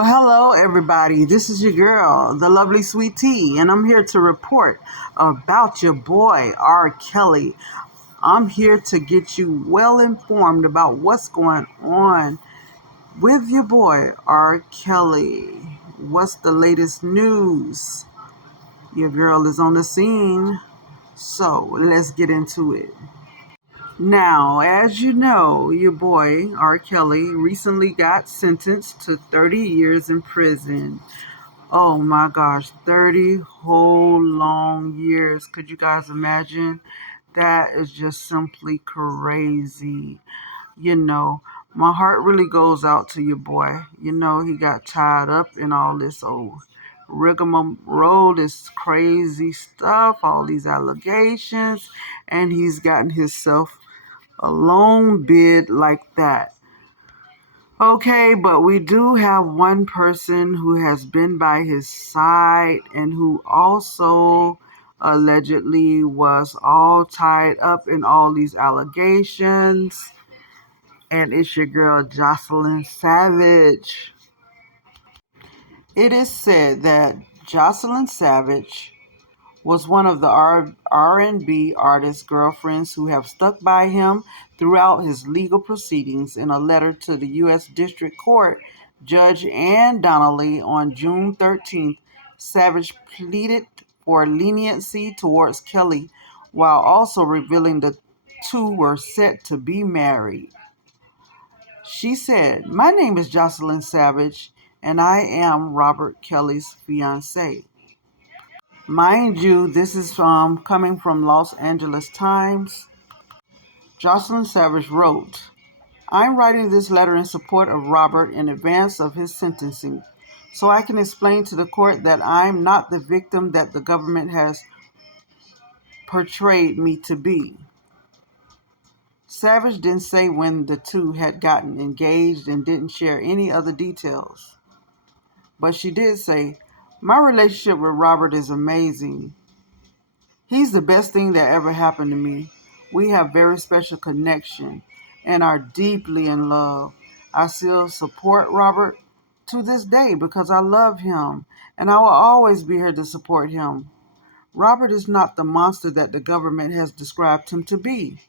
Hello everybody. This is your girl, the lovely Sweet Tea, and I'm here to report about your boy, R. Kelly. I'm here to get you well informed about what's going on with your boy, R. Kelly. What's the latest news? Your girl is on the scene, so let's get into it. Now, as you know, your boy, R. Kelly, recently got sentenced to 30 years in prison. Oh my gosh, 30 whole long years. Could you guys imagine? That is just simply crazy. You know, my heart really goes out to your boy. He got tied up in all this old rigmarole, this crazy stuff, all these allegations, and he's gotten himself a long bid like that. Okay, but we do have one person who has been by his side and who also allegedly was all tied up in all these allegations. And it's your girl, Joycelyn Savage. It is said that Joycelyn Savage was one of the R&B artist's girlfriends who have stuck by him throughout his legal proceedings. In a letter to the U.S. District Court Judge Ann Donnelly on June 13th, Savage pleaded for leniency towards Kelly while also revealing the two were set to be married. She said, "My name is Joycelyn Savage, and I am Robert Kelly's fiancée." Mind you, this is coming from Los Angeles Times. Joycelyn Savage wrote, "I'm writing this letter in support of Robert in advance of his sentencing, so I can explain to the court that I'm not the victim that the government has portrayed me to be." Savage didn't say when the two had gotten engaged and didn't share any other details. But she did say, "My relationship with Robert is amazing. He's the best thing that ever happened to me. We have very special connection and are deeply in love. I still support Robert to this day because I love him and I will always be here to support him. Robert is not the monster that the government has described him to be.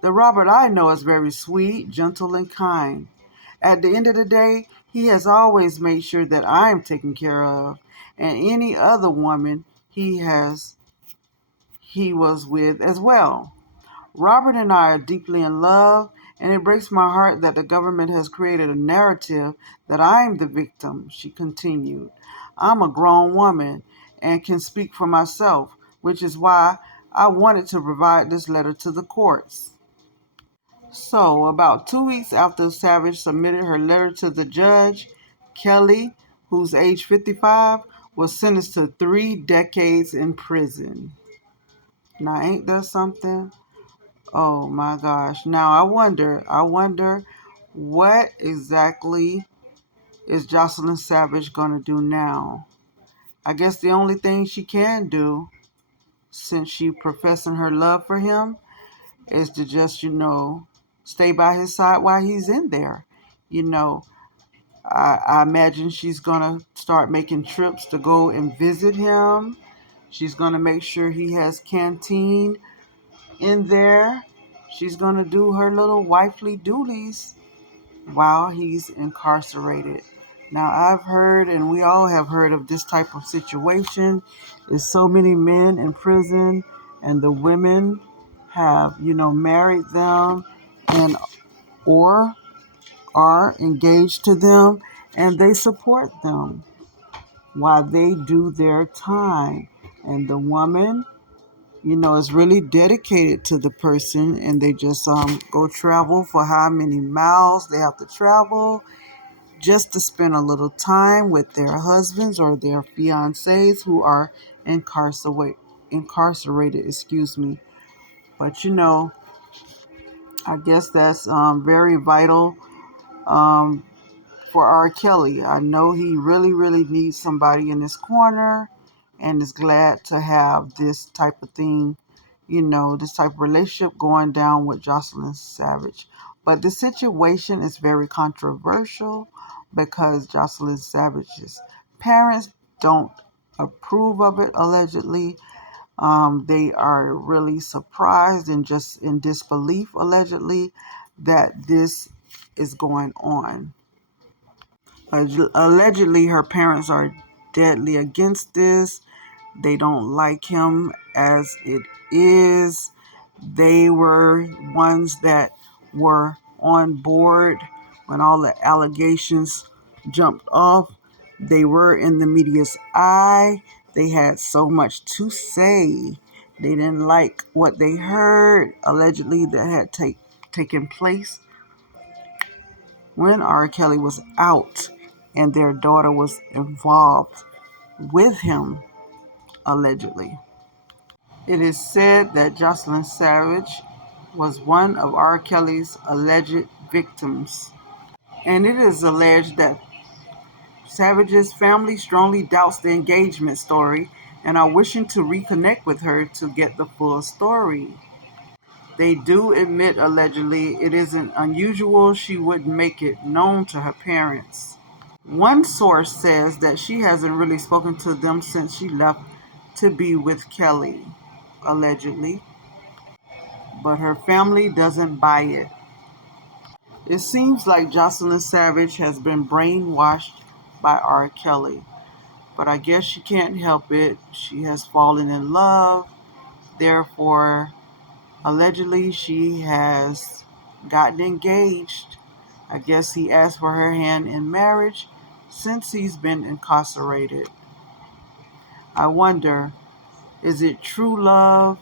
The Robert I know is very sweet, gentle, and kind. At the end of the day, he has always made sure that I am taken care of, and any other woman he was with as well. Robert and I are deeply in love, and it breaks my heart that the government has created a narrative that I am the victim," she continued. "I'm a grown woman and can speak for myself, which is why I wanted to provide this letter to the courts." So, about 2 weeks after Savage submitted her letter to the judge, Kelly, who's age 55, was sentenced to 3 decades in prison. Now, ain't that something? Oh my gosh. Now I wonder what exactly is Joycelyn Savage gonna do now? I guess the only thing she can do, since she professing her love for him, is to just, stay by his side while he's in there. You know, I imagine she's gonna start making trips to go and visit him. She's gonna make sure he has canteen in there. She's going to do her little wifely duties while he's incarcerated. Now, I've heard, and we all have heard of this type of situation. There's so many men in prison, and the women have, married them and or are engaged to them, and they support them while they do their time. And the woman is really dedicated to the person, and they just go travel for how many miles they have to travel just to spend a little time with their husbands or their fiancés who are incarcerated, excuse me. But I guess that's very vital um, for R. Kelly. I know he really, really needs somebody in his corner and is glad to have this type of thing this type of relationship going down with Joycelyn Savage. But the situation is very controversial because Joycelyn Savage's parents don't approve of it, allegedly. They are really surprised and just in disbelief, allegedly, that this is going on. Allegedly, her parents are deadly against this. They don't like him as it is. They were ones that were on board when all the allegations jumped off. They were in the media's eye. They had so much to say. They didn't like what they heard, allegedly, that had taken place when R. Kelly was out and their daughter was involved with him, allegedly. It is said that Joycelyn Savage was one of R. Kelly's alleged victims. And it is alleged that Savage's family strongly doubts the engagement story and are wishing to reconnect with her to get the full story. They do admit, allegedly, it isn't unusual she would make it known to her parents. One source says that she hasn't really spoken to them since she left to be with Kelly, allegedly, but her family doesn't buy it. It seems like Joycelyn Savage has been brainwashed by R. Kelly, but I guess she can't help it. She has fallen in love. Therefore, allegedly, she has gotten engaged. I guess he asked for her hand in marriage since he's been incarcerated. I wonder, is it true love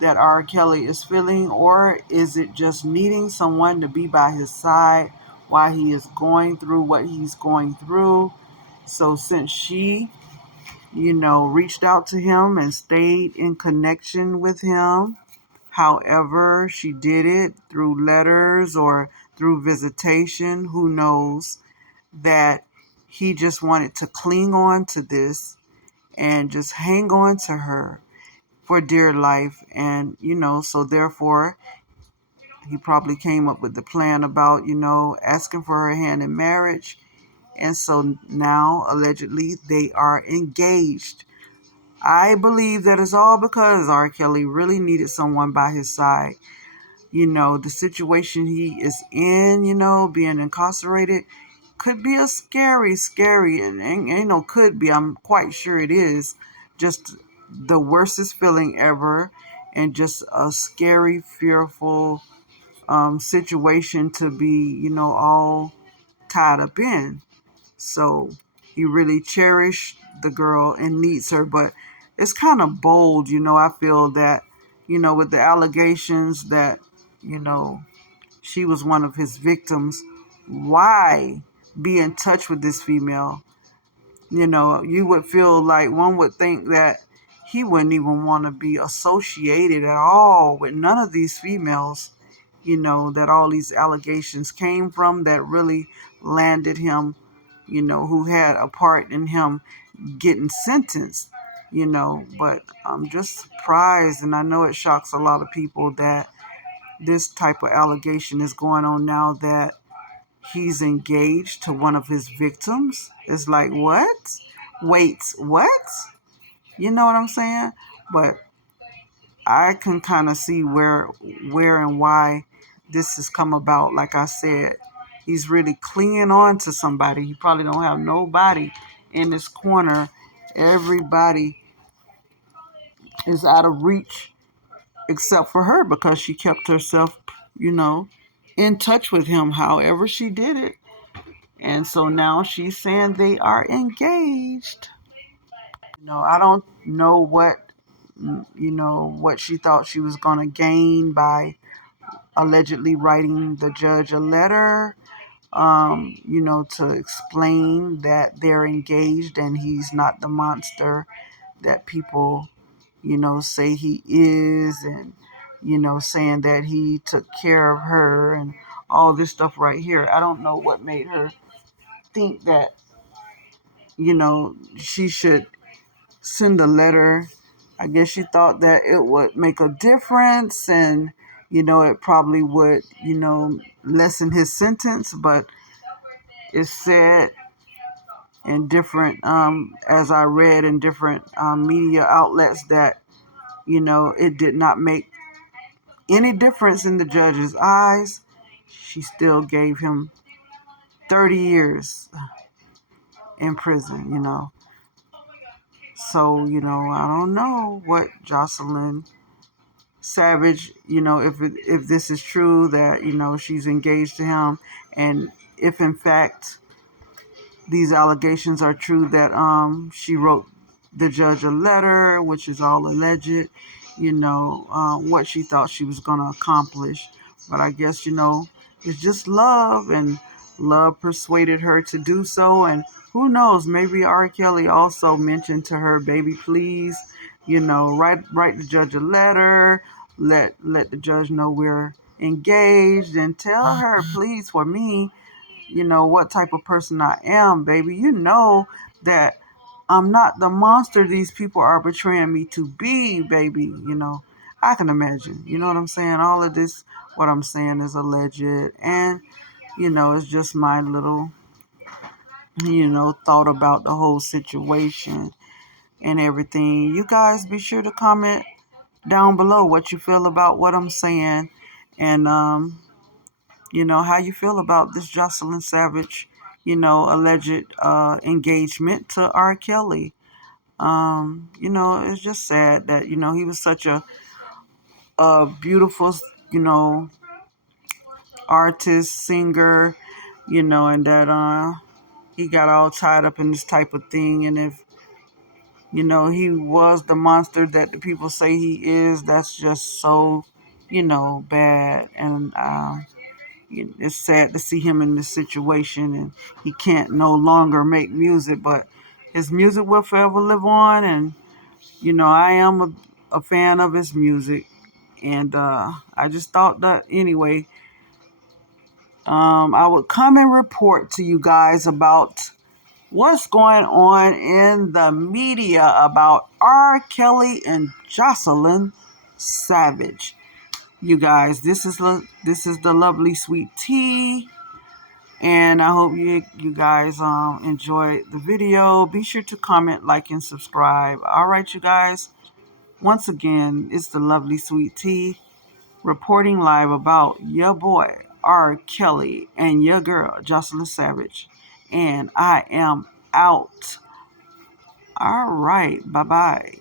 that R. Kelly is feeling, or is it just needing someone to be by his side while he is going through what he's going through? So since she, reached out to him and stayed in connection with him, however she did it, through letters or through visitation, who knows, that he just wanted to cling on to this and just hang on to her for dear life. And, so therefore, he probably came up with the plan about, asking for her hand in marriage. And so now, allegedly, they are engaged. I believe that it's all because R. Kelly really needed someone by his side. The situation he is in, being incarcerated, could be a scary, and could be, I'm quite sure it is, just the worstest feeling ever, and just a scary, fearful situation to be, all tied up in. So he really cherished the girl and needs her, but it's kind of bold, I feel that, with the allegations that, you know, she was one of his victims. Why be in touch with this female? You would feel like one would think that he wouldn't even want to be associated at all with none of these females, that all these allegations came from, that really landed him, who had a part in him getting sentenced, But I'm just surprised, and I know it shocks a lot of people that this type of allegation is going on now, that he's engaged to one of his victims. It's like, what? Wait, what? You know what I'm saying? But I can kind of see where and why this has come about. Like I said, he's really clinging on to somebody. He probably don't have nobody in his corner. Everybody is out of reach except for her, because she kept herself, you know, in touch with him however she did it. And so now she's saying they are engaged. I don't know what she thought she was going to gain by allegedly writing the judge a letter, to explain that they're engaged and he's not the monster that people, say he is, and, saying that he took care of her and all this stuff right here. I don't know what made her think that, she should send a letter I guess she thought that it would make a difference and, it probably would, lessen his sentence. But it's said in different, as I read in different media outlets, that, it did not make any difference in the judge's eyes. She still gave him 30 years in prison. So, I don't know what Joycelyn Savage, if this is true that, she's engaged to him, and if in fact these allegations are true that she wrote the judge a letter, which is all alleged, what she thought she was going to accomplish. But I guess, it's just love, and love persuaded her to do so. And who knows, maybe R. Kelly also mentioned to her, baby, please, write the judge a letter, let the judge know we're engaged, and tell her, please, for me, what type of person I am, baby. You know that I'm not the monster these people are portraying me to be, baby. I can imagine. You know what I'm saying? All of this, what I'm saying, is alleged. And, it's just my little, thought about the whole situation and everything. You guys be sure to comment down below what you feel about what I'm saying. And, how you feel about this Joycelyn Savage, alleged engagement to R. Kelly. It's just sad that, he was such a beautiful, artist, singer, and that he got all tied up in this type of thing. And if, he was the monster that the people say he is, that's just so, bad. And it's sad to see him in this situation, and he can't no longer make music, but his music will forever live on. And, I am a fan of his music. And I just thought that anyway, I would come and report to you guys about what's going on in the media about R. Kelly and Joycelyn Savage. You guys, this is the lovely sweet tea, and I hope you guys enjoyed the video. Be sure to comment, like, and subscribe. All right, you guys. Once again, it's the lovely sweet tea, reporting live about your boy R. Kelly and your girl Joycelyn Savage, and I am out. All right, bye bye.